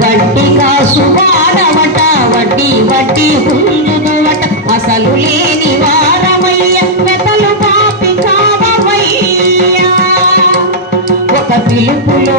వడ్డీ కాసు వాడవట వడ్డీ వడ్డీ పుంజుదువట అసలు లేని వారమయ్య పెతలు పాపి కావవయ్యా ఒక పిలుపులో